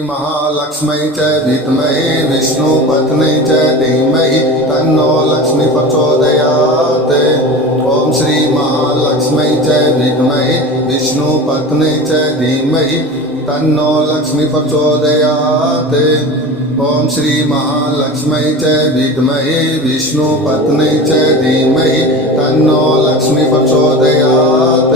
महालक्ष्मी च विद्महे विष्णुपत्नी च धीमहि तन्नो लक्ष्मी प्रचोदयात्। ओम श्री महालक्ष्मी च विद्महे विष्णुपत्नी च धीमहि तन्नो लक्ष्मी प्रचोदयात्। ओम श्री महालक्ष्मी च विद्महे विष्णुपत्नी च धीमहि तन्नो लक्ष्मी प्रचोदयात्।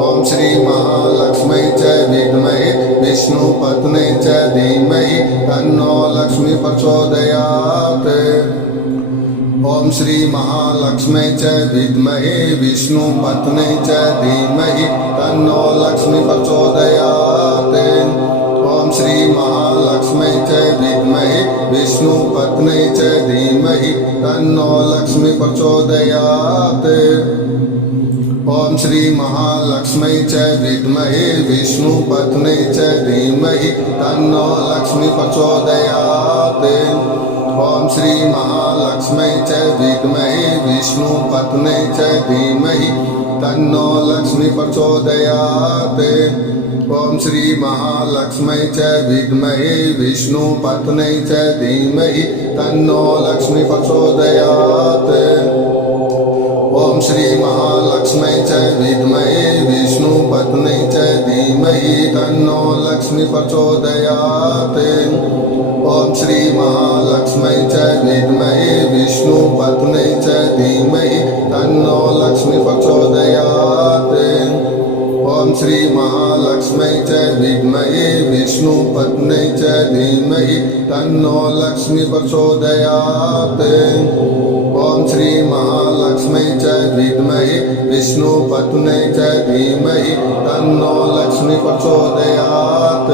ओम श्री महालक्ष्मी च विद्महे विष्णुपत्नी च धीमहि तन्नो लक्ष्मी प्रचोदयात्। ओम श्री महालक्ष्मी च विद्महे विष्णुपत्नी च धीमहि तन्नो लक्ष्मी प्रचोदयात्। ओम श्री महालक्ष्मी च विद्महे विष्णुपत्नी च धीमहि तन्नो लक्ष्मी प्रचोदयात्। ओम श्री महालक्ष्मी च विद्महे विष्णुपत्नी च धीमहि तन्नो लक्ष्मी प्रचोदयात्। ओम श्री महालक्ष्मी च विद्महे विष्णुपत्नी च धीमहि तन्नो लक्ष्मी प्रचोदयात्। ओम श्री महालक्ष्मी च विद्महे विष्णुपत्नी च धीमहि तन्नो लक्ष्मी प्रचोदयात्। ओम श्री महालक्ष्मी च विद्महे विष्णुपत्नी च धीमहि तन्नो लक्ष्मी प्रचोदयात्। ओम श्री महालक्ष्मी च विद्महे विष्णुपत्नी च धीमहि तन्नो लक्ष्मी प्रचोदयात्। ओम श्री महालक्ष्मी च विद्महे विष्णुपत्नी च धीमहि तन्नो लक्ष्मी प्रचोदयात्। ओम श्री महालक्ष्मी च विद्महे विष्णुपत्नी च धीमहि तन्नो लक्ष्मी प्रचोदयात्।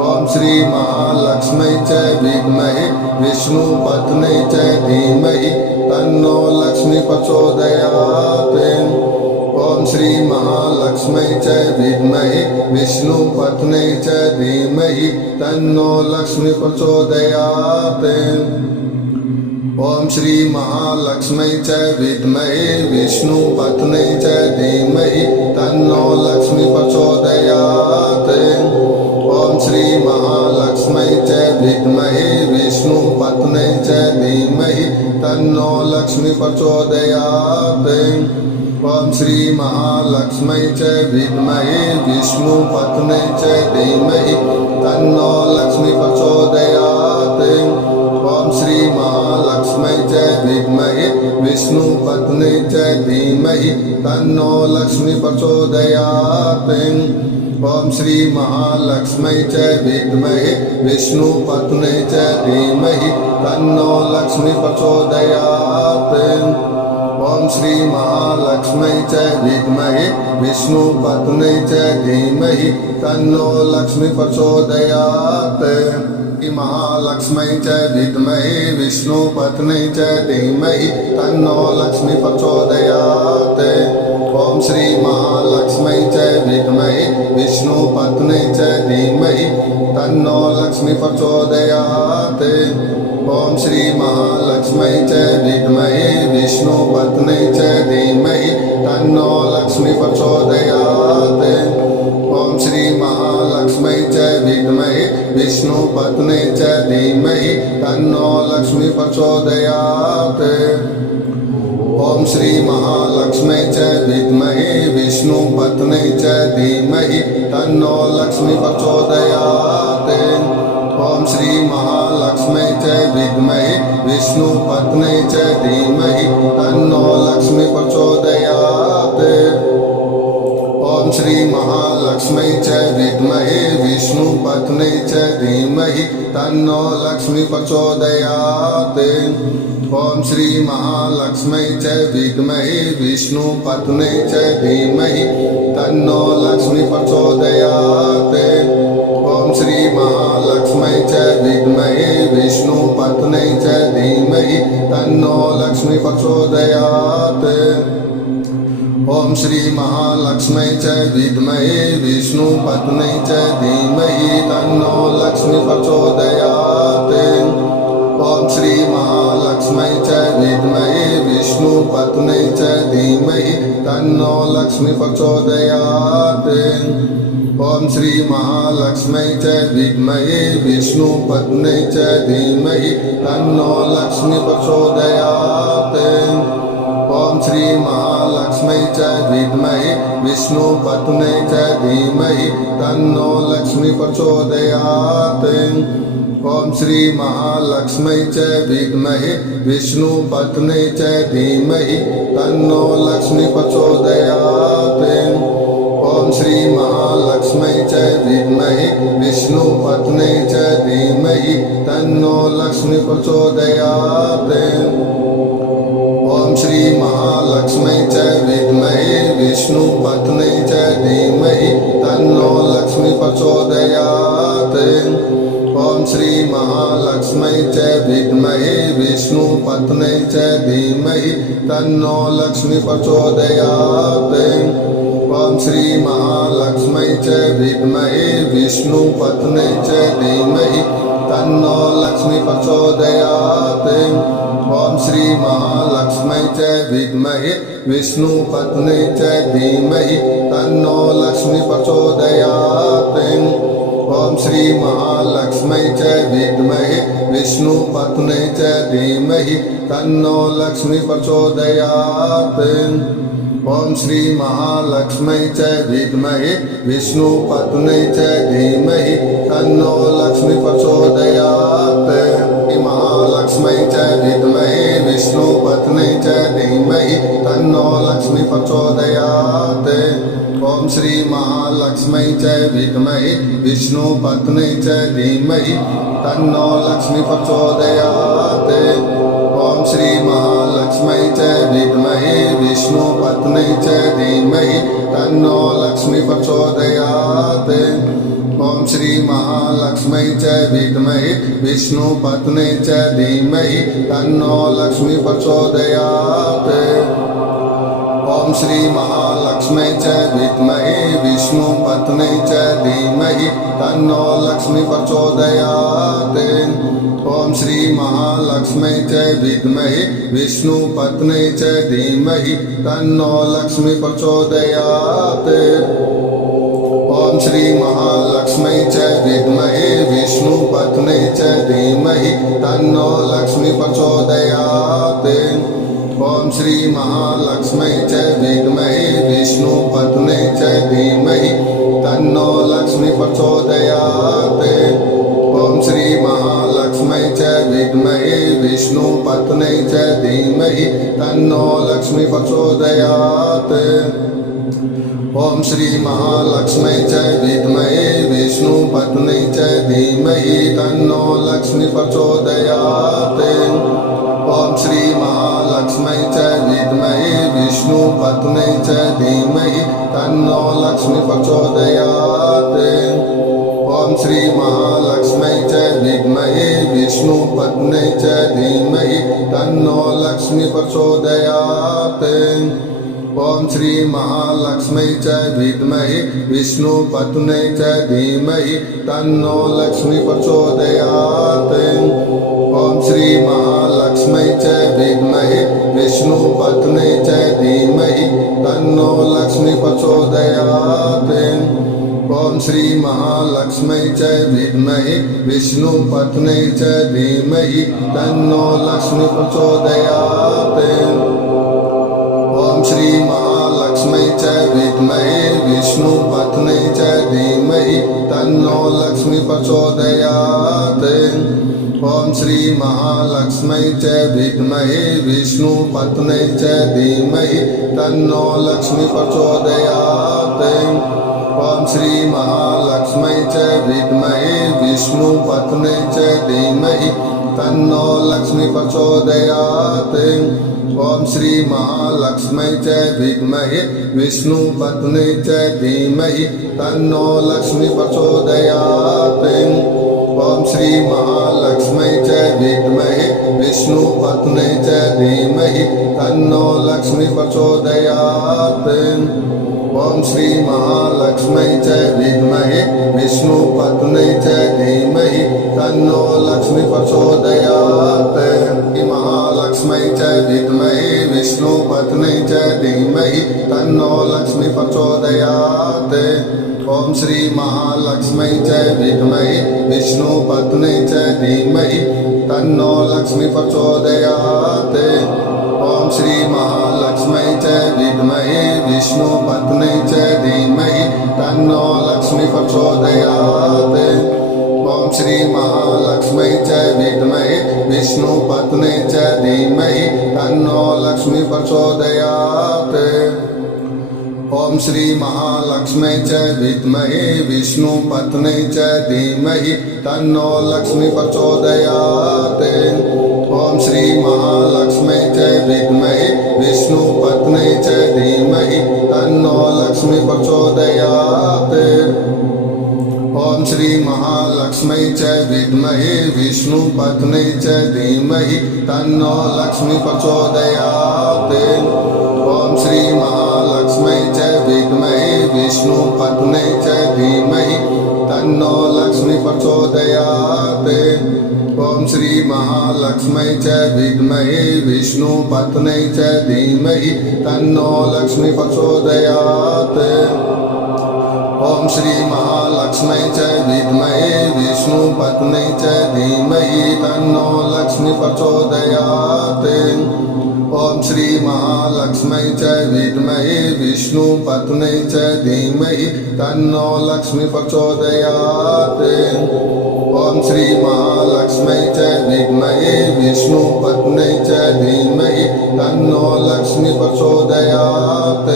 ओम श्री महालक्ष्मी च विद्महे विष्णुपत्नी च धीमहि तन्नो लक्ष्मी प्रचोदयात्। ओम श्री महालक्ष्मी च विद्महे विष्णुपत्नी च धीमहि तन्नो लक्ष्मी प्रचोदयात्। ओम श्री महालक्ष्मी च विद्महे विष्णुपत्नी च धीमहि तन्नो लक्ष्मी प्रचोदयात्। ओम श्री महालक्ष्मी च विद्महे विष्णुपत्नी च धीमहि तन्नो लक्ष्मी प्रचोदयात्। ओम श्री महालक्ष्मी च विद्महे विष्णुपत्नी च धीमहि तन्नो लक्ष्मी प्रचोदयात्। ओम श्री महालक्ष्मी च विद्महे विष्णुपत्नी च धीमहि तन्नो लक्ष्मी प्रचोदयात्। ओम श्री महालक्ष्मी च विद्महे विष्णुपत्नी च धीमहि तन्नो लक्ष्मी प्रचोदयात्। ओम श्री महालक्ष्मी च विद्महे विष्णुपत्नी च धीमहि तन्नो लक्ष्मी प्रचोदयात्। महालक्ष्मी च विद्महे विष्णुपत्नी च धीमहि तन्नो लक्ष्मी प्रचोदयात्। ओम श्री महालक्ष्मी च विद्महे विष्णुपत्नी च धीमहि तन्नो लक्ष्मी प्रचोदयात्। ओम श्री महालक्ष्मी च विद्महे विष्णुपत्नी च धीमहि तन्नो लक्ष्मी प्रचोदयात्। ओम श्री महालक्ष्मी च विद्महे विष्णुपत्नी च धीमहि तन्नो लक्ष्मी प्रचोदयात्। ओम श्री महालक्ष्मी च विद्महे विष्णुपत्नी च धीमहि तन्नो लक्ष्मी प्रचोदयात्। ओम श्री महालक्ष्मी च विद्महे विष्णुपत्नी च धीमहि तन्नो लक्ष्मी प्रचोदयात्। ओम श्री महालक्ष्मी च विद्महे विष्णुपत्नी च धीमहि तन्नो लक्ष्मी प्रचोदयात्। ओम श्री महालक्ष्मी च विद्महे विष्णुपत्नी च धीमहि तन्नो लक्ष्मी प्रचोदयात्। ओम श्री महालक्ष्मी च विद्महे विष्णुपत्नी च धीमहि तन्नो लक्ष्मी प्रचोदयात्। ओम श्री महालक्ष्मी च विद्महे विष्णुपत्नी च धीमहि तन्नो लक्ष्मी प्रचोदयात्। ओम श्री महालक्ष्मी च विद्महे विष्णुपत्नी च धीमहि तन्नो लक्ष्मी प्रचोदयात्। ओम श्री महालक्ष्मै च विद्महे विष्णुपत्न्यै च धीमहि तन्नो लक्ष्मी प्रचोदयात्। ओम श्री महालक्ष्मै च विद्महे विष्णुपत्न्यै च धीमहि तन्नो लक्ष्मी प्रचोदयात्। ओम श्री महालक्ष्मै च विद्महे विष्णुपत्न्यै च धीमहि तन्नो लक्ष्मी प्रचोदयात्। ओम श्री महालक्ष्मै च विद्महे विष्णुपत्न्यै च धीमहि तन्नो लक्ष्मी प्रचोदयात्। ओम श्री महालक्ष्मै च विद्महे विष्णुपत्न्यै च धीमहि तन्नो लक्ष्मी प्रचोदयात्। ओम श्री महालक्ष्मै च विद्महे विष्णुपत्न्यै च धीमहि तन्नो लक्ष्मी प्रचोदयात्। ओम श्री महालक्ष्मै च विद्महे विष्णुपत्न्यै च धीमहि तन्नो लक्ष्मी प्रचोदयात्। ओम श्री महालक्ष्मै च विद्महे विष्णुपत्न्यै च धीमहि तन्नो लक्ष्मी प्रचोदयात्। ओम श्री महालक्ष्मै च विद्महे विष्णुपत्न्यै च धीमहि तन्नो लक्ष्मी प्रचोदयात्। ओम श्री महालक्ष्मै च विद्महे विष्णुपत्न्यै च धीमहि तन्नो लक्ष्मी प्रचोदयात्। महालक्ष्मै च विद्महे विष्णुपत्न्यै च धीमहि तन्नो लक्ष्मी प्रचोदयात्। ओम श्री महालक्ष्मै च विद्महे विष्णुपत्न्यै च धीमहि तन्नो लक्ष्मी प्रचोदयात्। ओम श्री महालक्ष्मै च विद्महे विष्णुपत्न्यै च धीमहि तन्नो लक्ष्मी प्रचोदयात्। ओम श्री महालक्ष्मै च विद्महे विष्णुपत्न्यै च धीमहि तन्नो लक्ष्मी प्रचोदयात्। ओम श्री महालक्ष्मै च विद्महे विष्णुपत्न्यै च धीमहि तन्नो लक्ष्मी प्रचोदयात्। ओम श्री महालक्ष्मै च विद्महे विष्णुपत्न्यै च धीमहि तन्नो लक्ष्मी प्रचोदयात्। ओम श्री महालक्ष्मै च विद्महे विष्णुपत्न्यै च धीमहि तन्नो लक्ष्मी प्रचोदयात्। ओम श्री महालक्ष्मै च विद्महे विष्णुपत्न्यै च धीमहि तन्नो लक्ष्मी प्रचोदयात्। ओम श्री महालक्ष्मै च विद्महे विष्णुपत्न्यै च धीमहि तन्नो लक्ष्मी प्रचोदयात्। ओम श्री महालक्ष्मै च विद्महे विष्णुपत्न्यै च धीमहि तन्नो लक्ष्मी प्रचोदयात्। ओम श्री महालक्ष्मै च विद्महे विष्णुपत्न्यै च धीमहि तन्नो लक्ष्मी प्रचोदयात्। ओम श्री महालक्ष्मै च विद्महे विष्णुपत्न्यै च धीमहि तन्नो लक्ष्मी प्रचोदयात्। ओम श्री महालक्ष्मै च विद्महे विष्णुपत्न्यै च धीमहि तन्नो लक्ष्मी प्रचोदयात्। ओम श्री महालक्ष्मै च विद्महे विष्णुपत्न्यै च धीमहि तन्नो लक्ष्मी प्रचोदयात्। ओम श्री महालक्ष्मै च विद्महे विष्णुपत्न्यै च धीमहि तन्नो लक्ष्मी प्रचोदयात्। ओम श्री महालक्ष्मै च विद्महे विष्णुपत्न्यै च धीमहि तन्नो लक्ष्मी प्रचोदयात्। ओम श्री महालक्ष्मै च विद्महे विष्णुपत्न्यै च धीमहि तन्नो लक्ष्मी प्रचोदयात्। ओम श्री महालक्ष्मै च विद्महे विष्णुपत्न्यै च धीमहि तन्नो लक्ष्मी प्रचोदयात्। ओम श्री महालक्ष्मै च विद्महे विष्णुपत्न्यै च धीमहि तन्नो लक्ष्मी प्रचोदयात्। ओम श्री महालक्ष्मै च विद्महे विष्णुपत्न्यै च धीमहि तन्नो लक्ष्मी प्रचोदयात्। ओम श्री महालक्ष्मै च विद्महे विष्णुपत्न्यै च धीमहि तन्नो लक्ष्मी प्रचोदयात्। महालक्ष्मै च विद्महे विष्णु विष्णुपत्न्यै च धीमहि तन्नो लक्ष्मी प्रचोदयात्। ॐ श्री महालक्ष्म्यै च विद्महे विष्णुपत्न्यै च धीमहि तन्नो लक्ष्मी प्रचोदयात्। ॐ श्री महालक्ष्म्यै च विद्महे विष्णुपत्न्यै च धीमहि तन्नो लक्ष्मी प्रचोदयात्। ॐ श्री महालक्ष्म्यै च विद्महे विष्णुपत्न्यै च धीमहि तन्नो लक्ष्मी प्रचोदयात्। ॐ श्री महालक्ष्म्यै च विद्महे विष्णुपत्न्यै च धीमहि तन्नो लक्ष्मी प्रचोदयात्। ॐ श्री महालक्ष्म्यै च विद्महे विष्णुपत्न्यै च धीमहि तन्नो लक्ष्मी प्रचोदयात्। ॐ श्री महालक्ष्म्यै च विद्महे विष्णुपत्न्यै च धीमहि तन्नो लक्ष्मी प्रचोदयात्। ॐ श्री महालक्ष्म्यै च विद्महे विष्णुपत्न्यै च धीमहि तन्नो लक्ष्मी प्रचोदयात्। ॐ श्री महालक्ष्म्यै च विद्महे विष्णुपत्न्यै च धीमहि तन्नो लक्ष्मी प्रचोदयात्। ॐ श्री महालक्ष्म्यै च विद्महे विष्णुपत्न्यै च धीमहि तन्नो लक्ष्मी प्रचोदयात्। ॐ श्री महालक्ष्म्यै च विद्महे विष्णुपत्न्यै च धीमहि तन्नो लक्ष्मी प्रचोदयात्। ॐ श्री महालक्ष्म्यै च विद्महे विष्णुपत्न्यै च धीमहि तन्नो लक्ष्मी प्रचोदयात्।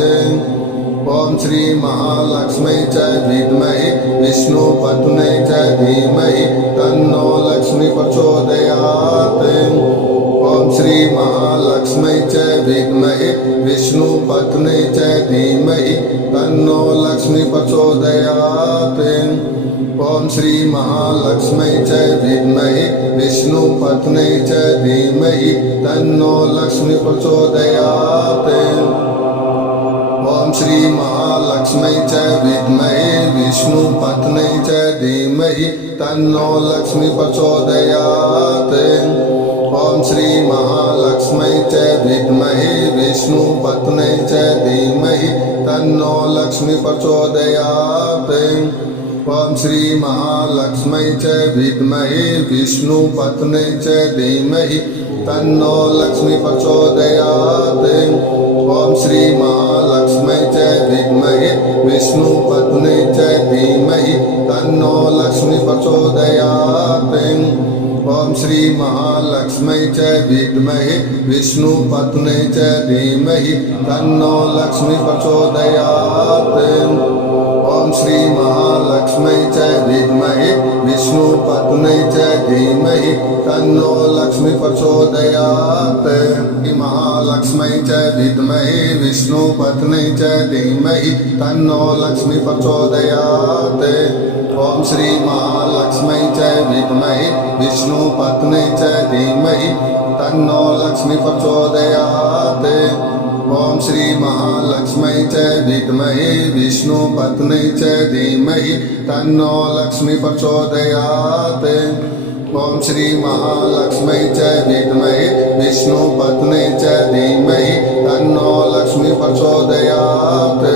ॐ श्री महालक्ष्म्यै च विद्महे विष्णुपत्न्यै च धीमहि तन्नो लक्ष्मी प्रचोदयात्। ॐ श्री महालक्ष्म्यै च विद्महे विष्णुपत्न्यै च धीमहि तन्नो लक्ष्मी प्रचोदयात्। ॐ श्री महालक्ष्म्यै च विद्महे विष्णुपत्न्यै च धीमहि तन्नो लक्ष्मी प्रचोदयात्। ॐ श्री महालक्ष्म्यै च विद्महे विष्णुपत्न्यै च धीमहि तन्नो लक्ष्मी प्रचोदयात्। ॐ श्री महालक्ष्म्यै च विद्महे विष्णुपत्न्यै च धीमहि तन्नो लक्ष्मी प्रचोदयात्। ॐ श्री महालक्ष्म्यै च विद्महे विष्णुपत्न्यै च धीमहि तन्नो लक्ष्मी प्रचोदयात्। ॐ श्री महालक्ष्म्यै च विद्महे विष्णुपत्न्यै च धीमहि तन्नो लक्ष्मी प्रचोदयात्। ॐ श्री महालक्ष्म्यै च विद्महे विष्णुपत्न्यै च धीमहि तन्नो लक्ष्मी प्रचोदयात्। ॐ श्री महालक्ष्म्यै च विद्महे विष्णुपत्न्यै च धीमहि तन्नो लक्ष्मी प्रचोदयात्। महालक्ष्म्यै च विद्महे विष्णुपत्न्यै च धीमहि तन्नो लक्ष्मी प्रचोदयात्। ॐ श्री महालक्ष्म्यै च विद्महे विष्णुपत्न्यै च धीमहि तन्नो लक्ष्मी प्रचोदयात्। ॐ श्री महालक्ष्म्यै च विद्महे विष्णुपत्न्यै च धीमहि तन्नो लक्ष्मी प्रचोदयात्। ॐ श्री महालक्ष्म्यै च विद्महे विष्णुपत्न्यै च धीमहि तन्नो लक्ष्मी प्रचोदयात्।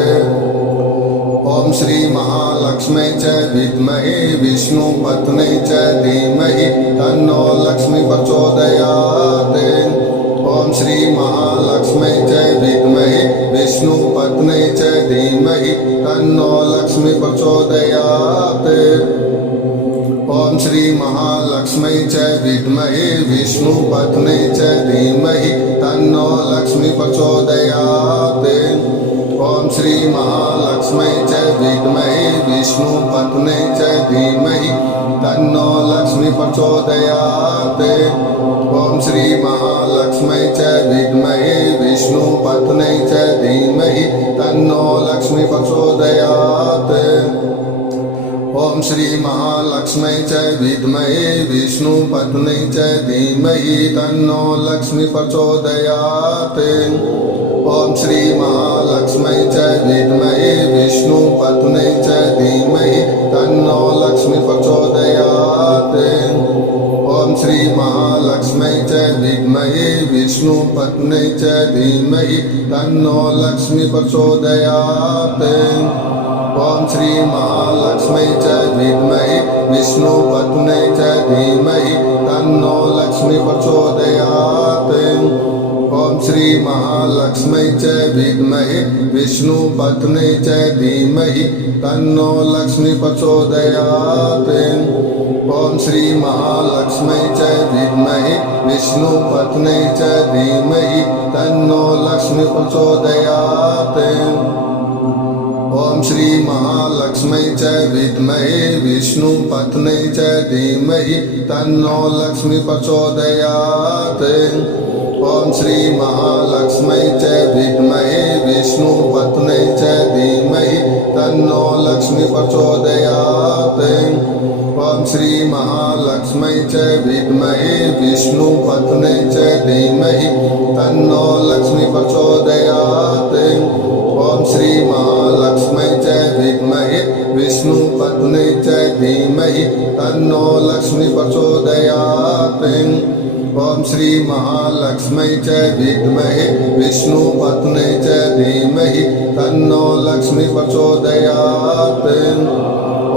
ॐ श्री महालक्ष्म्यै च विद्महे विष्णुपत्न्यै च धीमहि तन्नो लक्ष्मी प्रचोदयात्। ॐ श्री महालक्ष्म्यै च विद्महे विष्णुपत्न्यै च धीमहि तन्नो लक्ष्मी प्रचोदयात्। ॐ श्री महालक्ष्म्यै च विद्महे विष्णुपत्न्यै च धीमहि तन्नो लक्ष्मी प्रचोदयात्। ॐ श्री महालक्ष्म्यै च विद्महे विष्णुपत्न्यै च धीमहि तन्नो लक्ष्मी प्रचोदयात्। ॐ श्री महालक्ष्म्यै च विद्महे विष्णुपत्न्यै च धीमहि तन्नो लक्ष्मी प्रचोदयात्। ॐ श्री महालक्ष्म्यै च विद्महे विष्णुपत्न्यै च धीमहि तन्नो लक्ष्मी प्रचोदयात्। ॐ श्री महालक्ष्म्यै च विद्महे विष्णुपत्न्यै च धीमहि तन्नो लक्ष्मी प्रचोदयात्। ॐ श्री महालक्ष्म्यै च विद्महे विष्णुपत्न्यै च धीमहि तन्नो लक्ष्मी प्रचोदयात्। ॐ श्री महालक्ष्म्यै च विद्महे विष्णुपत्न्यै च धीमहि तन्नो लक्ष्मी प्रचोदयात्। ॐ श्री महालक्ष्म्यै च विद्महे विष्णुपत्न्यै च धीमहि तन्नो लक्ष्मी प्रचोदयात्। ॐ श्री महालक्ष्म्यै च विद्महे विष्णुपत्न्यै च धीमहि तन्नो लक्ष्मी प्रचोदयात्। ॐ श्री महालक्ष्म्यै च विद्महे विष्णुपत्न्यै च धीमहि तन्नो लक्ष्मी प्रचोदयात्। ॐ श्री महालक्ष्म्यै च विद्महे विष्णुपत्न्यै च धीमहि तन्नो लक्ष्मी प्रचोदयात्। ॐ श्री महालक्ष्म्यै च विद्महे विष्णुपत्न्यै च धीमहि तन्नो लक्ष्मी प्रचोदयात्। ॐ श्री महालक्ष्म्यै च विद्महे विष्णुपत्न्यै च धीमहि तन्नो लक्ष्मी प्रचोदयात्। ॐ श्री महालक्ष्म्यै च विद्महे विष्णुपत्न्यै च धीमहि तन्नो लक्ष्मी प्रचोदयात्।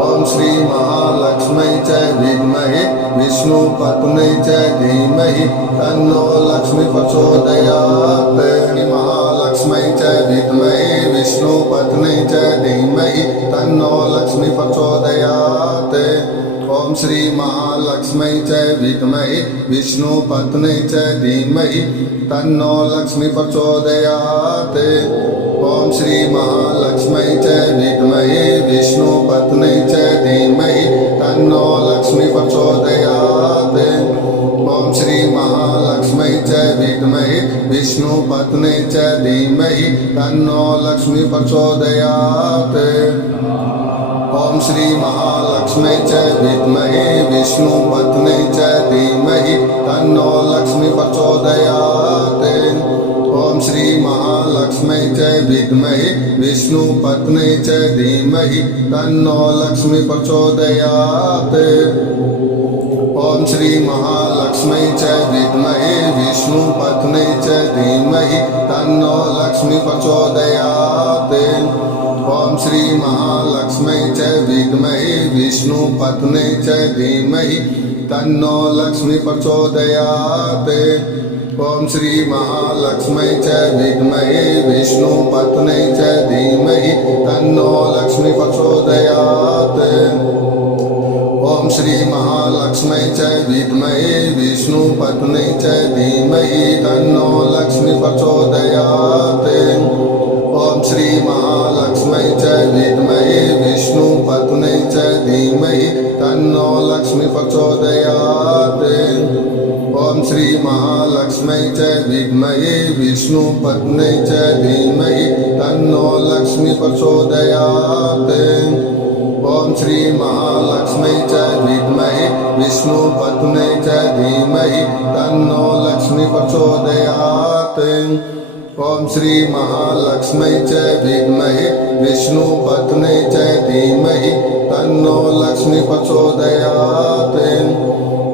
ॐ श्री महालक्ष्म्यै च विद्महे विष्णुपत्न्यै च धीमहि तन्नो लक्ष्मी प्रचोदयात्। महालक्ष्म्यै च विद्महे विष्णुपत्न्यै च धीमहि तन्नो लक्ष्मी प्रचोदयात्। ॐ श्री महालक्ष्म्यै च विद्महे विष्णुपत्न्यै च धीमहि तन्नो लक्ष्मी प्रचोदयात्। ॐ श्री महालक्ष्म्यै च विद्महे विष्णुपत्न्यै च धीमहि तन्नो लक्ष्मी प्रचोदयात्। ॐ श्री महालक्ष्म्यै च विद्महे विष्णुपत्न्यै च धीमहि तन्नो लक्ष्मी प्रचोदयात्। ॐ श्री महालक्ष्म्यै च विद्महे विष्णुपत्न्यै च धीमहि तन्नो लक्ष्मी प्रचोदयात्। ॐ श्री महालक्ष्म्यै च विद्महे विष्णुपत्न्यै च धीमहि तन्नो लक्ष्मी प्रचोदयात्। ॐ श्री महालक्ष्म्यै च विद्महे विष्णुपत्न्यै च धीमहि तन्नो लक्ष्मी प्रचोदयात्। ॐ श्री महालक्ष्म्यै च विद्महे विष्णुपत्न्यै च धीमहि तन्नो लक्ष्मी प्रचोदयात्। ॐ श्री महालक्ष्म्यै च विद्महे विष्णुपत्न्यै च धीमहि तन्नो लक्ष्मी प्रचोदयात्। ॐ श्री महालक्ष्म्यै च विद्महे विष्णुपत्न्यै च धीमहि तन्नो लक्ष्मी प्रचोदयात्। ॐ श्री महालक्ष्म्यै च विद्महे विष्णुपत्न्यै च धीमहि तन्नो लक्ष्मी प्रचोदयात्। ॐ श्री महालक्ष्म्यै च विद्महे विष्णुपत्न्यै च धीमहि तन्नो लक्ष्मी प्रचोदयात्। ॐ श्री महालक्ष्म्यै च विद्महे विष्णुपत्न्यै च धीमहि तन्नो लक्ष्मी प्रचोदयात्। ॐ श्री महालक्ष्म्यै च विद्महे विष्णुपत्न्यै च धीमहि तन्नो लक्ष्मी प्रचोदयात्।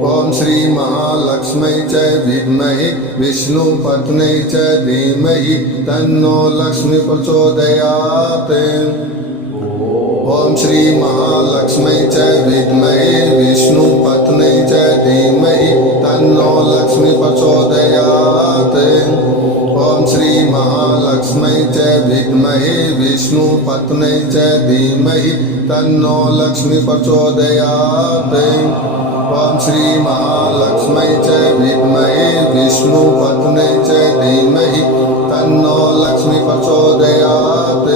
ॐ श्री महालक्ष्म्यै च विद्महे विष्णुपत्न्यै च धीमहि तन्नो लक्ष्मी प्रचोदयात्। ॐ श्री महालक्ष्म्यै च विद्महे विष्णुपत्न्यै च धीमहि तन्नो लक्ष्मी प्रचोदयात्। ॐ श्री महालक्ष्म्यै च विद्महे विष्णुपत्न्यै च धीमहि तन्नो लक्ष्मी प्रचोदयात्। ॐ श्री महालक्ष्म्यै च विद्महे विष्णुपत्न्यै च धीमहि तन्नो लक्ष्मी प्रचोदयात्।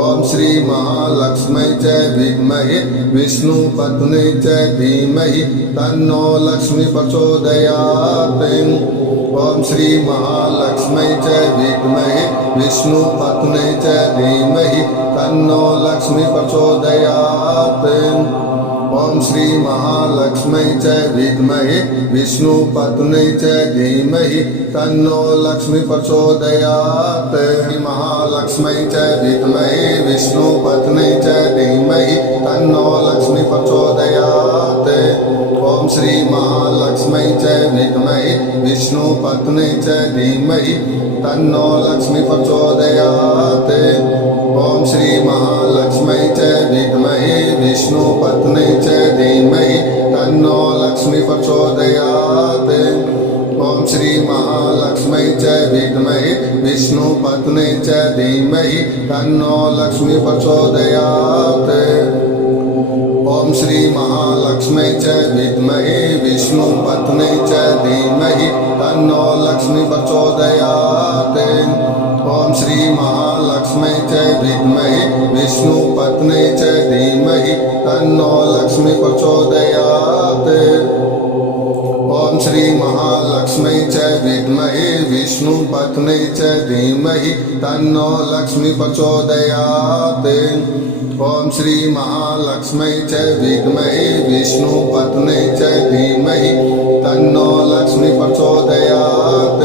ॐ श्री महालक्ष्म्यै च विद्महे विष्णुपत्न्यै च धीमहि तन्नो लक्ष्मी प्रचोदयात्। ॐ श्री महालक्ष्म्यै च विद्महे विष्णुपत्न्यै च धीमहि तन्नो लक्ष्मी प्रचोदयात्। ॐ श्री महालक्ष्म्यै च विद्महे विष्णुपत्न्यै च धीमहि तन्नो लक्ष्मी प्रचोदयात्। महालक्ष्म्यै च विद्महे विष्णुपत्न्यै च धीमहि तन्नो लक्ष्मी प्रचोदयात्। ॐ श्री महालक्ष्मी च विद्महे विष्णुपत्नी च धीमहि तन्नो लक्ष्मी प्रचोदयात्। ओम श्री महालक्ष्मी च विद्महे विष्णुपत्नी च धीमहि तन्नो लक्ष्मी प्रचोदयात्। ओम श्री महालक्ष्मी च विद्महे विष्णुपत्नी च धीमहि तन्नो लक्ष्मी प्रचोदयात्। ओम श्री महालक्ष्मी च विद्महे विष्णुपत्नी च धीमहि तन्नो लक्ष्मी प्रचोदयात्। ओम श्री महालक्ष्मी च विद्महे विष्णुपत्नी च धीमहि तन्नो लक्ष्मी प्रचोदयात्। ओम श्री महालक्ष्मी च विद्महे विष्णुपत्नी च धीमहि तन्नो लक्ष्मी प्रचोदयात्। ओम श्री महालक्ष्मी च विद्महे विष्णुपत्नी च धीमहि तन्नो लक्ष्मी प्रचोदयात्।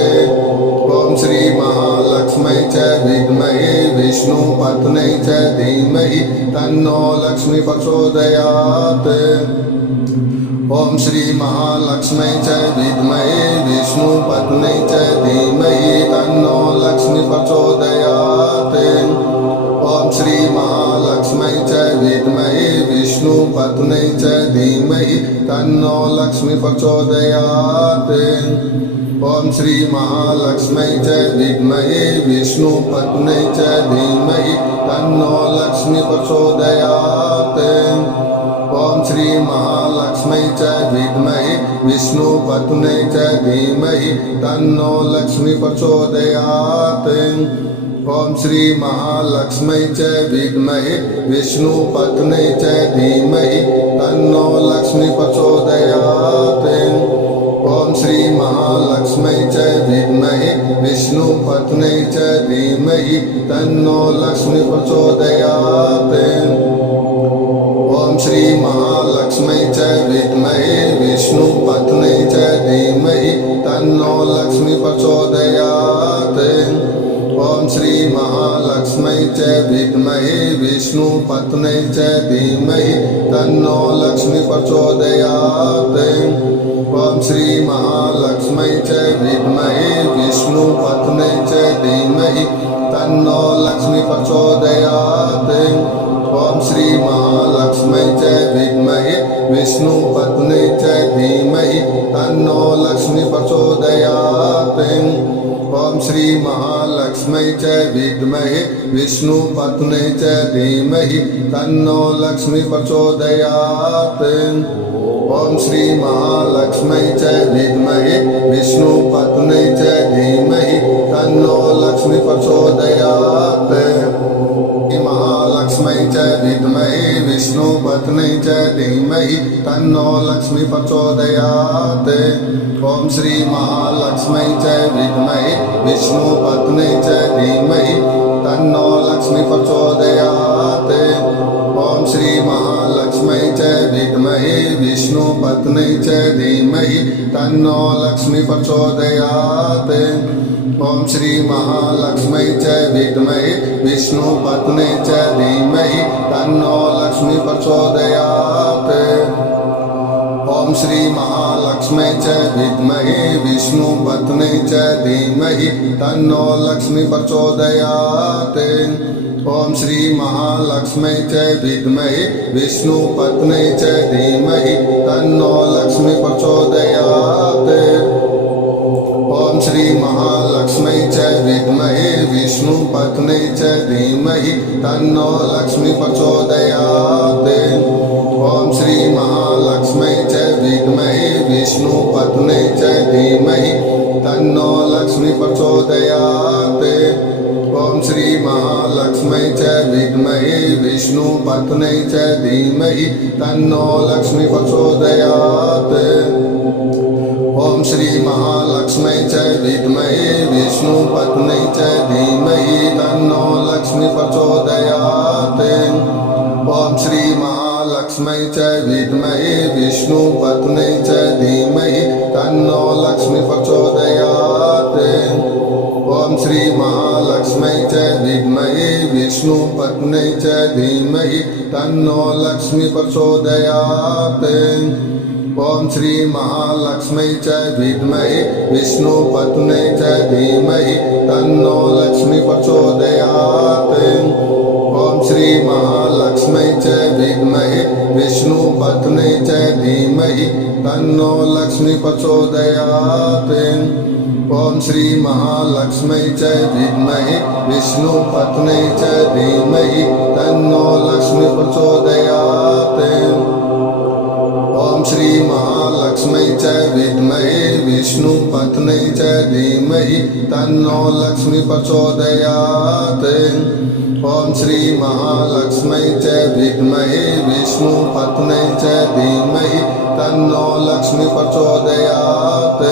ओम श्री महालक्ष्मी च विद्महे विष्णुपत्नी च धीमहि तन्नो लक्ष्मी प्रचोदयात्। ओम श्री महालक्ष्मी च विद्महे विष्णुपत्नी च धीमहि तन्नो लक्ष्मी प्रचोदयात्। ओम श्री महालक्ष्मी च विद्महे विष्णुपत्नी च धीमहि तन्नो लक्ष्मी प्रचोदयात्। ओम श्री महालक्ष्मी च विद्महे विष्णुपत्नी च धीमहि तन्नो लक्ष्मी प्रचोदयात्। ओम श्री महालक्ष्मी च विद्महे विष्णुपत्नी च धीमहि तन्नो लक्ष्मी प्रचोदयात्। ओम श्री महालक्ष्मी च विद्महे विष्णुपत्नी च धीमहि तन्नो लक्ष्मी प्रचोदयात्। ओम श्री महालक्ष्मी च विद्महे विष्णुपत्नी च धीमहि तन्नो लक्ष्मी प्रचोदयात्। ओम श्री महालक्ष्मी च विद्महे विष्णुपत्नी च धीमहि तन्नो लक्ष्मी प्रचोदयात्। ओम श्री महालक्ष्मी च विद्महे विष्णुपत्नी च धीमहि तन्नो लक्ष्मी प्रचोदयात्। ओम श्री महालक्ष्मी च विद्महे विष्णुपत्नी च धीमहि तन्नो लक्ष्मी प्रचोदयात्। ओम श्री महालक्ष्मी च विद्महे विष्णुपत्नी च धीमहि तन्नो लक्ष्मी प्रचोदयात्। ओम श्री महालक्ष्मी च विद्महे विष्णुपत्नी च धीमहि तन्नो लक्ष्मी प्रचोदयात्। ओम श्री महालक्ष्मी च विद्महे विष्णुपत्नी च धीमहि तन्नो लक्ष्मी प्रचोदयात्। महालक्ष्मी च विद्महे विष्णुपत्नी च धीमहि तन्नो लक्ष्मी प्रचोदयात्। ओम श्री महालक्ष्मी च विद्महे विष्णुपत्नी च धीमहि तन्नो लक्ष्मी प्रचोदयात्। ओम श्री महालक्ष्मी च विद्महे विष्णुपत्नी च धीमहि तन्नो लक्ष्मी प्रचोदयात्। ओम श्री महालक्ष्मी च विद्महे विष्णुपत्नी च धीमहि तन्नो लक्ष्मी प्रचोदयात्। ओम श्री महालक्ष्मी च विद्महे विष्णुपत्नी च धीमहि तन्नो लक्ष्मी प्रचोदयात्। ओम श्री महालक्ष्मी च विद्महे विष्णुपत्नी च धीमहि तन्नो लक्ष्मी प्रचोदयात्। ओम श्री महालक्ष्मी च विद्महे विष्णुपत्नी च धीमहि तन्नो लक्ष्मी प्रचोदयात्। ओम श्री महालक्ष्मी च विद्महे विष्णुपत्नी च धीमहि तन्नो लक्ष्मी प्रचोदयात्। ओम श्री महालक्ष्मी च विद्महे विष्णुपत्नी च धीमहि तन्नो लक्ष्मी प्रचोदयात्। ओम श्री महालक्ष्मी च विद्महे विष्णुपत्नी च धीमहि तन्नो लक्ष्मी प्रचोदयात्। ओम श्री महालक्ष्मी च विद्महे विष्णुपत्नी च धीमहि तन्नो लक्ष्मी प्रचोदयात्। ओम श्री महालक्ष्मी च विद्महे विष्णुपत्नी च धीमहि तन्नो लक्ष्मी प्रचोदयात्। ॐ श्री महालक्ष्मी च विद्महे विष्णुपत्नी च धीमहि तन्नो लक्ष्मी प्रचोदयात्। ॐ श्री महालक्ष्मी च विद्महे विष्णुपत्नी च धीमहि तन्नो लक्ष्मी प्रचोदयात्। ॐ श्री महालक्ष्मी च विद्महे विष्णुपत्नी च धीमहि तन्नो लक्ष्मी प्रचोदयात्। ॐ श्री महालक्ष्मी च विद्महे विष्णुपत्नी च धीमहि तन्नो लक्ष्मी प्रचोदयात्। ॐ श्री महालक्ष्मी च विद्महे विष्णुपत्नी च धीमहि तन्नो लक्ष्मी प्रचोदयात्।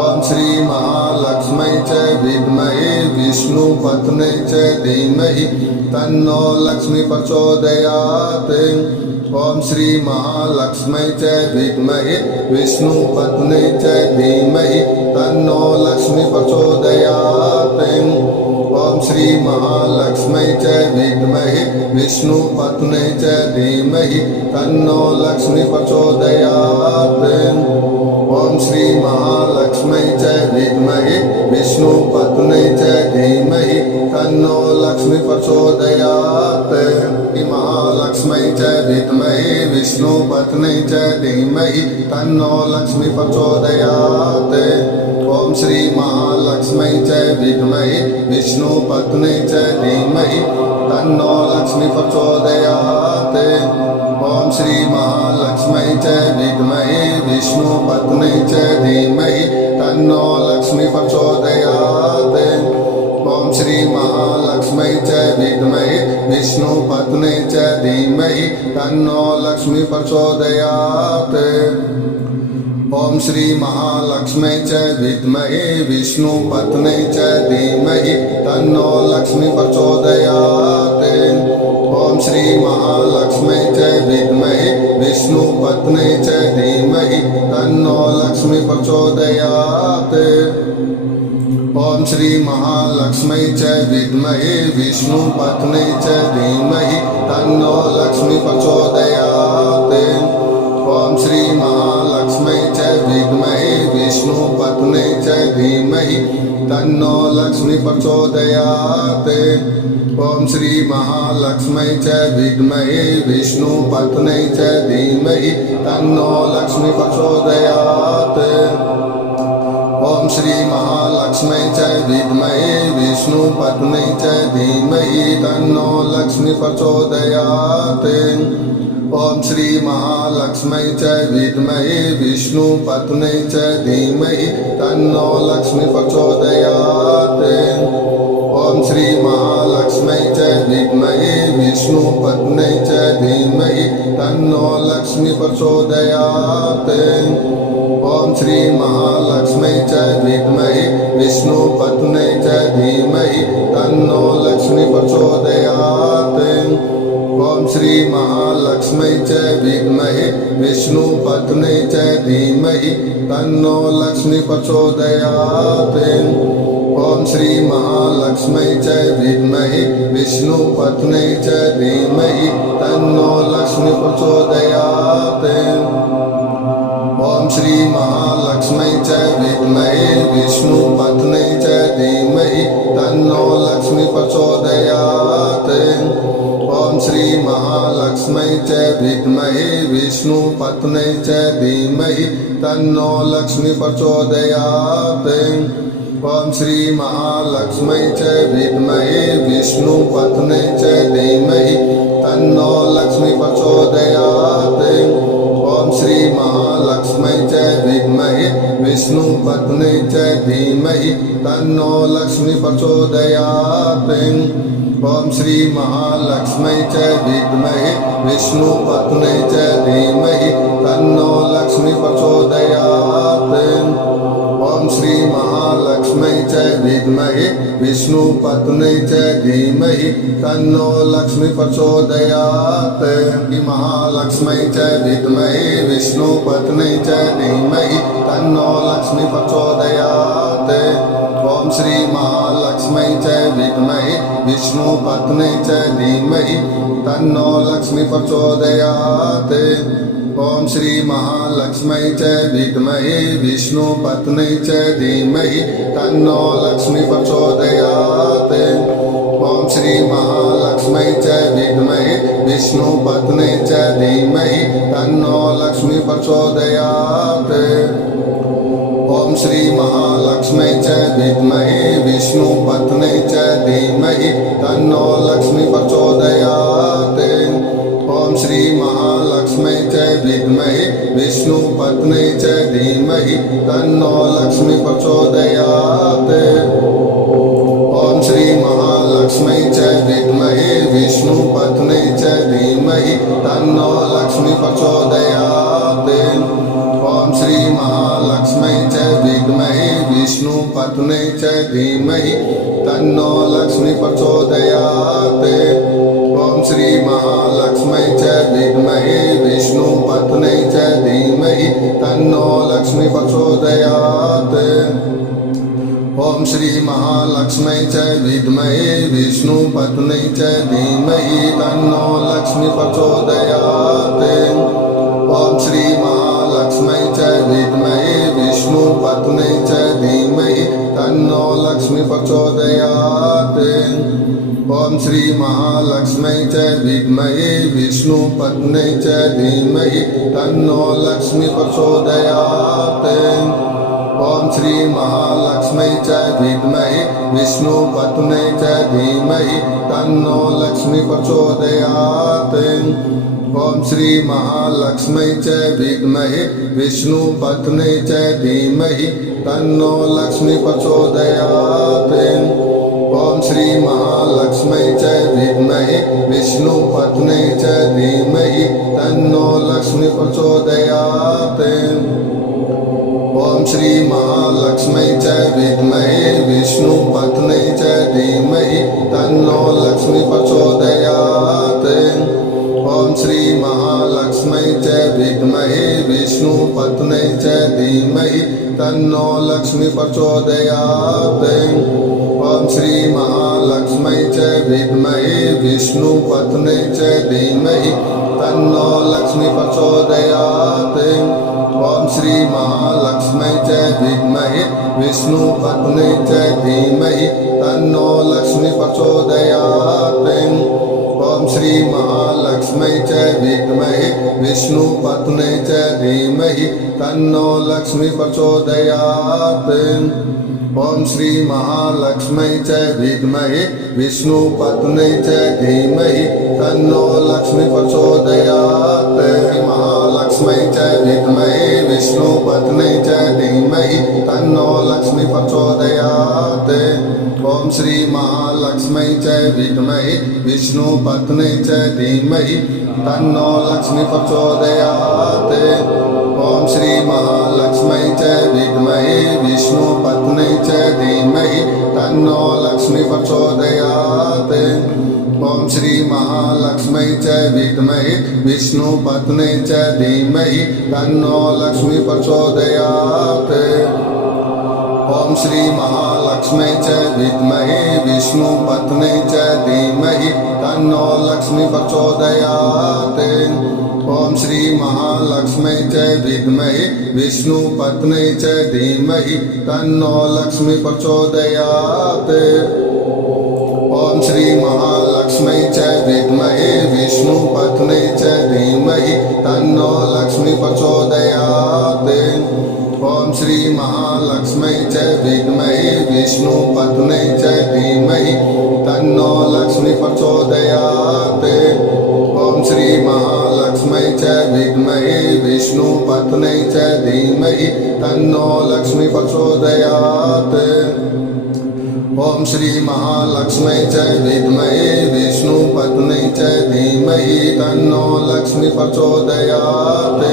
ॐ श्री महालक्ष्मी च विद्महे विष्णुपत्नी च धीमहि तन्नो लक्ष्मी प्रचोदयात्। ॐ श्री महालक्ष्मी च विद्महे विष्णुपत्नी च धीमहि तन्नो लक्ष्मी प्रचोदयात्। ॐ श्री महालक्ष्मी च विद्महे विष्णुपत्नी च धीमहि तन्नो लक्ष्मी प्रचोदयात्। ॐ श्री महालक्ष्मी च विद्महे विष्णुपत्नी च धीमहि तन्नो लक्ष्मी प्रचोदयात्। महालक्ष्मी च विद्महे विष्णुपत्नी च धीमहि तन्नो लक्ष्मी प्रचोदयात्। ॐ श्री महालक्ष्मी च विद्महे विष्णुपत्नी च धीमहि तन्नो लक्ष्मी प्रचोदयात्। ॐ श्री महालक्ष्मी च विद्महे विष्णुपत्नी च धीमहि तन्नो लक्ष्मी प्रचोदयात्। ॐ श्री महालक्ष्मी च विद्महे विष्णुपत्नी च धीमहि तन्नो लक्ष्मी प्रचोदयात्। ॐ श्री महालक्ष्मी च विद्महे विष्णुपत्नी च धीमहि तन्नो लक्ष्मी प्रचोदयात्। ॐ श्री महालक्ष्मी च विद्महे विष्णुपत्नी च धीमहि तन्नो लक्ष्मी प्रचोदयात्। ॐ श्री महालक्ष्मी च विद्महे विष्णुपत्नी च धीमहि तन्नो लक्ष्मी प्रचोदयात्। ॐ श्री महालक्ष्मी च विद्महे विष्णुपत्नी च धीमहि तन्नो लक्ष्मी प्रचोदयात्। ॐ श्री महालक्ष्मी च विद्महे विष्णुपत्नी च धीमहि तन्नो लक्ष्मी प्रचोदयात्। ॐ श्री महालक्ष्मी च विद्महे विष्णुपत्नी च धीमहि तन्नो लक्ष्मी प्रचोदयात्। ॐ श्री महालक्ष्मी च विद्महे विष्णुपत्नी च धीमहि तन्नो लक्ष्मी प्रचोदयात्। ॐ श्री महालक्ष्मी च विद्महे विष्णुपत्नी च धीमहि तन्नो लक्ष्मी प्रचोदयात्। ॐ श्री महालक्ष्मी च विद्महे विष्णुपत्नी च धीमहि तन्नो लक्ष्मी प्रचोदयात्। ॐ श्री महालक्ष्मी च विद्महे विष्णुपत्नी च धीमहि तन्नो लक्ष्मी प्रचोदयात्। ॐ श्री महालक्ष्मी च विद्महे विष्णुपत्नी च धीमहि तन्नो लक्ष्मी प्रचोदयात्। ॐ श्री महालक्ष्मी च विद्महे विष्णुपत्नी च धीमहि तन्नो लक्ष्मी प्रचोदयात्। ॐ श्री महालक्ष्मी च विद्महे विष्णुपत्नी च धीमहि तन्नो लक्ष्मी प्रचोदयात्। ॐ श्री महालक्ष्मी च विद्महे विष्णुपत्नी च धीमहि तन्नो लक्ष्मी प्रचोदयात्। ॐ श्री महालक्ष्मी च विद्महे विष्णुपत्नी च धीमहि तन्नो लक्ष्मी प्रचोदयात्। ॐ श्री महालक्ष्मी च विद्महे विष्णुपत्नी च धीमहि तन्नो लक्ष्मी प्रचोदयात्। ॐ श्री महालक्ष्मी च विद्महे विष्णुपत्नी च धीमहि तन्नो लक्ष्मी प्रचोदयात्। महालक्ष्मी च विद्महे विष्णुपत्नी च धीमहि तन्नो लक्ष्मी प्रचोदयात्। ॐ श्री महालक्ष्मी च विद्महे विष्णुपत्नी च धीमहि तन्नो लक्ष्मी प्रचोदयात्। ॐ श्री महालक्ष्मै च विद्महे विष्णुपत्न्यै च धीमहि तन्नो लक्ष्मी प्रचोदयात्। ॐ श्री महालक्ष्मै च विद्महे विष्णुपत्न्यै च धीमहि तन्नो लक्ष्मी प्रचोदयात्। ॐ श्री महालक्ष्मै च विद्महे विष्णुपत्न्यै च धीमहि तन्नो लक्ष्मी प्रचोदयात्। ॐ श्री महालक्ष्मै च विद्महे विष्णुपत्न्यै च धीमहि तन्नो लक्ष्मी प्रचोदयात्। ॐ श्री महालक्ष्मै च विद्महे विष्णुपत्न्यै च धीमहि तन्नो लक्ष्मी प्रचोदयात्। ॐ श्री महालक्ष्मै च विद्महे विष्णुपत्न्यै च धीमहि तन्नो लक्ष्मी प्रचोदयात्। ॐ श्री महालक्ष्मै च विद्महे विष्णुपत्न्यै च धीमहि तन्नो लक्ष्मी प्रचोदयात्। ॐ श्री महालक्ष्मै च विद्महे विष्णुपत्न्यै च धीमहि तन्नो लक्ष्मी प्रचोदयात्। ॐ श्री महालक्ष्मै च विद्महे विष्णुपत्न्यै च धीमहि तन्नो लक्ष्मी प्रचोदयात्। ॐ श्री महालक्ष्मै च विद्महे विष्णुपत्न्यै च धीमहि तन्नो लक्ष्मी प्रचोदयात्। ॐ श्री महालक्ष्मै च विद्महे विष्णुपत्न्यै च धीमहि तन्नो लक्ष्मी प्रचोदयात्। ॐ श्री महालक्ष्मै च विद्महे विष्णुपत्न्यै च धीमहि तन्नो लक्ष्मी प्रचोदयात्। ॐ श्री महालक्ष्मै च विद्महे विष्णुपत्न्यै च धीमहि तन्नो लक्ष्मी प्रचोदयात्। ॐ श्री महालक्ष्मै च विद्महे विष्णुपत्न्यै च धीमहि तन्नो लक्ष्मी प्रचोदयात्। ॐ श्री महालक्ष्मै च विद्महे विष्णुपत्न्यै च धीमहि तन्नो लक्ष्मी प्रचोदयात्। ॐ श्री महालक्ष्मै च विद्महे विष्णुपत्न्यै च धीमहि तन्नो लक्ष्मी प्रचोदयात्। ॐ श्री महालक्ष्मै च विद्महे विष्णुपत्न्यै च धीमहि तन्नो लक्ष्मी प्रचोदयात्। ॐ श्री महालक्ष्मै च विद्महे विष्णुपत्न्यै च धीमहि तन्नो लक्ष्मी प्रचोदयात्। ॐ श्री महालक्ष्मै च विद्महे विष्णुपत्न्यै च धीमहि तन्नो लक्ष्मी प्रचोदयात्। महालक्ष्मै च विद्महे विष्णुपत्न्यै च धीमहि तन्नो लक्ष्मी प्रचोदयात्। ॐ श्री महालक्ष्मै च विद्महे विष्णुपत्न्यै च धीमहि तन्नो लक्ष्मी प्रचोदयात्। ॐ श्री महालक्ष्मै च विद्महे विष्णुपत्न्यै च धीमहि तन्नो लक्ष्मी प्रचोदयात्। ॐ श्री महालक्ष्मै च विद्महे विष्णुपत्न्यै च धीमहि तन्नो लक्ष्मी प्रचोदयात्। ॐ श्री महालक्ष्मै च विद्महे विष्णुपत्न्यै च धीमहि तन्नो लक्ष्मी प्रचोदयात्। ॐ श्री महालक्ष्मै च विद्महे विष्णुपत्न्यै च धीमहि तन्नो लक्ष्मी प्रचोदयात्। ॐ श्री महालक्ष्मै च विद्महे विष्णुपत्न्यै च धीमहि तन्नो लक्ष्मी प्रचोदयात्। ॐ श्री महालक्ष्मै च विद्महे विष्णुपत्न्यै च धीमहि तन्नो लक्ष्मी प्रचोदयात्। ॐ श्री महालक्ष्मै च विद्महे विष्णुपत्न्यै च धीमहि तन्नो लक्ष्मी प्रचोदयात्। ॐ श्री महालक्ष्मै च विद्महे विष्णुपत्न्यै च धीमहि तन्नो लक्ष्मी प्रचोदयात्।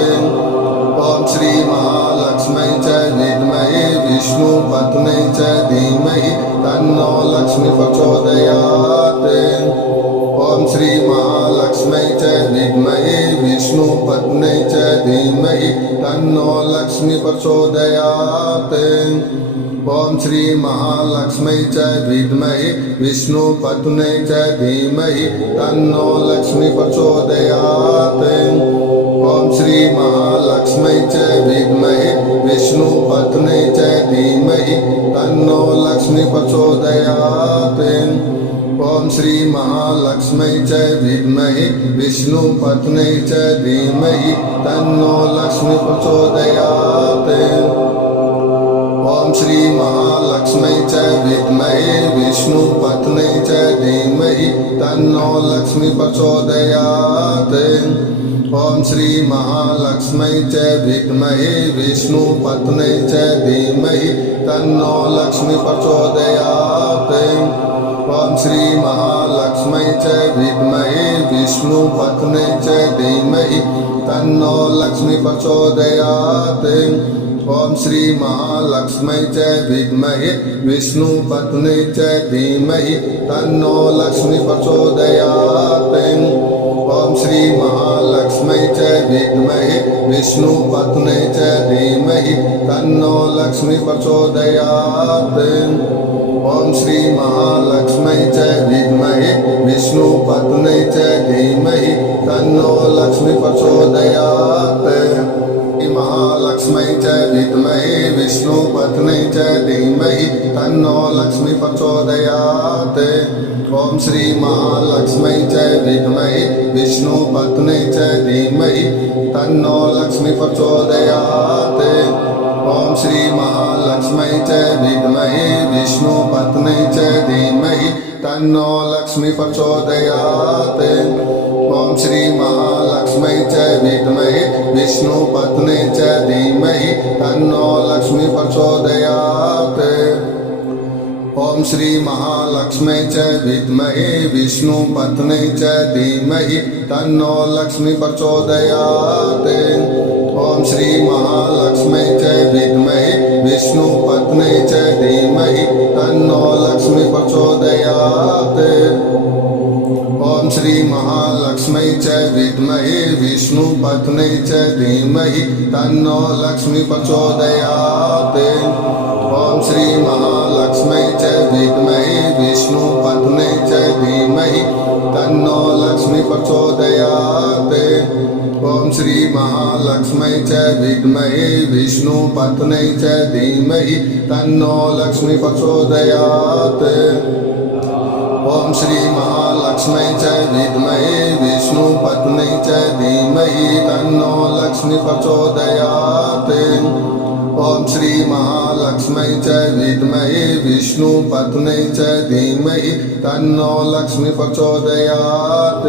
ॐ श्री महालक्ष्मै च विद्महे विष्णुपत्न्यै च धीमहि तन्नो लक्ष्मी प्रचोदयात्। ॐ श्री महालक्ष्मै च विद्महे विष्णुपत्न्यै च धीमहि तन्नो लक्ष्मी प्रचोदयात्। ओम श्री महालक्ष्मी च विद्महे विष्णुपत्न्यै च धीमहि तन्नो लक्ष्मी प्रचोदयात्। ओम श्री महालक्ष्मी च विद्महे विष्णुपत्न्यै च धीमहि तन्नो लक्ष्मी प्रचोदयात्। ओम श्री महालक्ष्मी च विद्महे विष्णुपत्न्यै च धीमहि तन्नो लक्ष्मी प्रचोदयात्। ओम श्री महालक्ष्मी च विद्महे विष्णुपत्न्यै च धीमहि तन्नो लक्ष्मी प्रचोदयात्। ओम श्री महालक्ष्मी च विद्महे विष्णुपत्न्यै च धीमहि तन्नो लक्ष्मी प्रचोदयात्। ओम श्री महालक्ष्मी च विद्महे विष्णुपत्न्यै च धीमहि तन्नो लक्ष्मी प्रचोदयात्। ओम श्री महालक्ष्मी च विद्महे विष्णुपत्न्यै च धीमहि तन्नो लक्ष्मी प्रचोदयात्। ओम श्री महालक्ष्मी च विद्महे विष्णुपत्न्यै च धीमहि तन्नो लक्ष्मी प्रचोदयात्। ओम श्री महालक्ष्मी च विद्महे विष्णुपत्न्यै च धीमहि तन्नो लक्ष्मी प्रचोदयात्। महालक्ष्मी च विद्महे विष्णुपत्न्यै च धीमहि तन्नो लक्ष्मी प्रचोदयात्। ओम श्री महालक्ष्मी च विद्महे विष्णुपत्न्यै च धीमहि तन्नो लक्ष्मी प्रचोदयात्। ओम श्री महालक्ष्मी च विद्महे विष्णुपत्न्यै च धीमहि तन्नो लक्ष्मी प्रचोदयात्। ओम श्री महालक्ष्मी च विद्महे विष्णुपत्न्यै च धीमहि तन्नो लक्ष्मी प्रचोदयात्। ओम श्री महालक्ष्मी च विद्महे विष्णुपत्न्यै च धीमहि तन्नो लक्ष्मी प्रचोदयात्। ओम श्री महालक्ष्मी च विद्महे विष्णुपत्न्यै च धीमहि तन्नो लक्ष्मी प्रचोदयात्। ओम श्री महालक्ष्मी च विद्महे विष्णुपत्न्यै च धीमहि तन्नो लक्ष्मी प्रचोदयात्। ओम श्री महालक्ष्मी च विद्महे विष्णुपत्न्यै च धीमहि तन्नो लक्ष्मी प्रचोदयात्। ओम श्री महालक्ष्मी च विद्महे विष्णुपत्न्यै च धीमहि तन्नो लक्ष्मी प्रचोदयात्। ओम श्री महालक्ष्मी च विद्महे विष्णुपत्न्यै च धीमहि तन्नो लक्ष्मी प्रचोदयात्। ओम श्री महालक्ष्मी च विद्महे विष्णुपत्न्यै च धीमहि तन्नो लक्ष्मी प्रचोदयात्।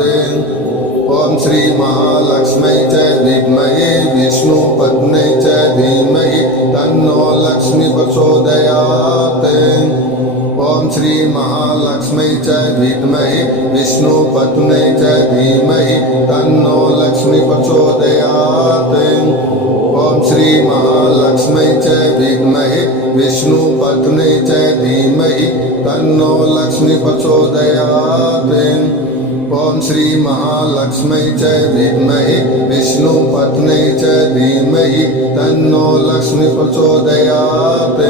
ओम श्री महालक्ष्मी च विद्महे विष्णुपत्न्यै च धीमहि तन्नो लक्ष्मी प्रचोदयात्। ओम श्री महालक्ष्मी च विद्महे विष्णुपत्न्यै च धीमहि तन्नो लक्ष्मी प्रचोदयात्। ओम श्री महालक्ष्मी च विद्महे विष्णुपत्न्यै च धीमहि तन्नो लक्ष्मी प्रचोदयात्। ओम श्री महालक्ष्मी च विद्महे विष्णुपत्न्यै च धीमहि तन्नो लक्ष्मी प्रचोदयात्।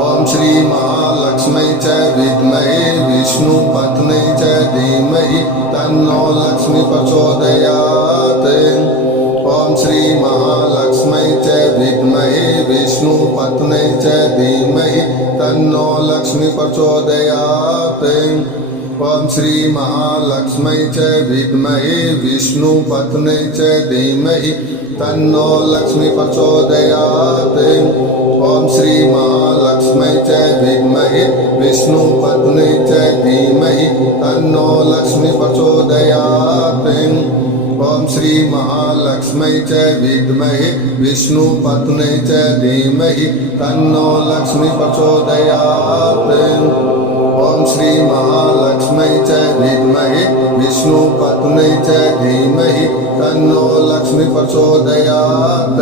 ओम श्री महालक्ष्मी च विद्महे विष्णुपत्न्यै च धीमहि तन्नो लक्ष्मी प्रचोदयात्। ओम श्री महालक्ष्मी च विद्महे विष्णुपत्न्यै च धीमहि तन्नो लक्ष्मी प्रचोदयात्। ओम श्री महालक्ष्मी च विद्महे विष्णुपत्न्यै च धीमहि तन्नो लक्ष्मी प्रचोदयात्। ओम श्री महालक्ष्मी च विद्महे विष्णुपत्न्यै च धीमहि तन्नो लक्ष्मी प्रचोदयात्। ओम श्री महालक्ष्मी च विद्महे विष्णुपत्न्यै च धीमहि तन्नो लक्ष्मी प्रचोदयात्। ओम श्री महालक्ष्मी च विद्महे विष्णुपत्न्यै च धीमहि तन्नो लक्ष्मी प्रचोदयात्।